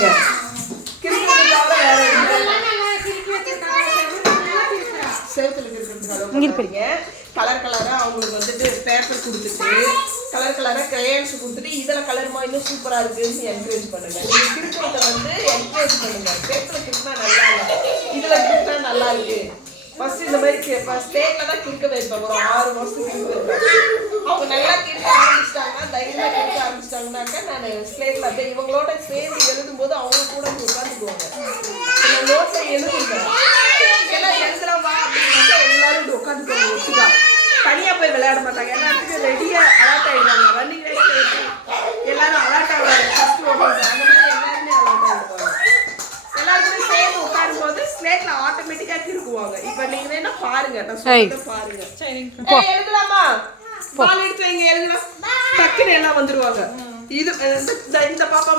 நீங்க கிறுக்குறது தவிர செவத்துல கலர் கலரா அவங்களுக்கு வந்துட்டு பேப்பர் கொடுத்துட்டு கலர் கலரா கிரேயான்ஸ் கொடுத்துட்டு இதுல கலர்மா இன்னும் சூப்பரா இருக்குன்னு என்கரேஜ் பண்ணுங்க. நீங்க கிறுக்குறத வந்து என்கரேஜ் பண்ணுங்க. பேப்பர்ல கிறுக்குனா நல்லா இல்லை, இதுல கிறுக்குனா நல்லா இருக்கு. ஃபர்ஸ்ட் இந்த மாதிரி ஸ்டேட்ல தான் கிறுக்க வைப்பேன். ஒரு 6 மாசத்துக்கு கிறுக்க வைப்பேன். அவங்க நல்லா கிறுக்க ஆரம்பிச்சிட்டாங்கன்னா தைரியமா கிறுக்க ஆரம்பிச்சிட்டாங்கன்னாக்கா நான் ஸ்லேட்ல அப்படியே இவங்களோட சேர்ந்து எழுதும் போது அவங்க கூட உட்காந்துக்குவாங்க. நோட்ல எழுதுங்க எல்லாம் எழுதுலாம் வா அப்படின்னாக்கா எல்லாரும் உட்காந்துக்குவாங்க ஒட்டுக்கா. தனியா போய் விளையாட மாட்டாங்க. எல்லாத்துக்கும் ரெடியா அலர்ட் ஆயிடுவாங்க. ரன்னிங் ரேஸ் எல்லாரும் அலர்ட் ஆகுவாங்க. ஃபர்ஸ்ட் ஓடுவாங்க. அந்த மாதிரி எல்லாருமே அலர்ட் ஆயிடுவாங்க. எல்லாருமே சேர்ந்து உட்காரும் போது ஸ்லேட்ல ஆட்டோமேட்டிக்கா கிறுக்குவாங்க. இப்ப நீங்க வேணா பாருங்க, நான் சொல்றத பாருங்க. எழுதலாமா? பால் எடுத்து வைங்க, எழுதலாம். டக்குன்னு எல்லாம் வந்துருவாங்க. இது இந்த பாப்பா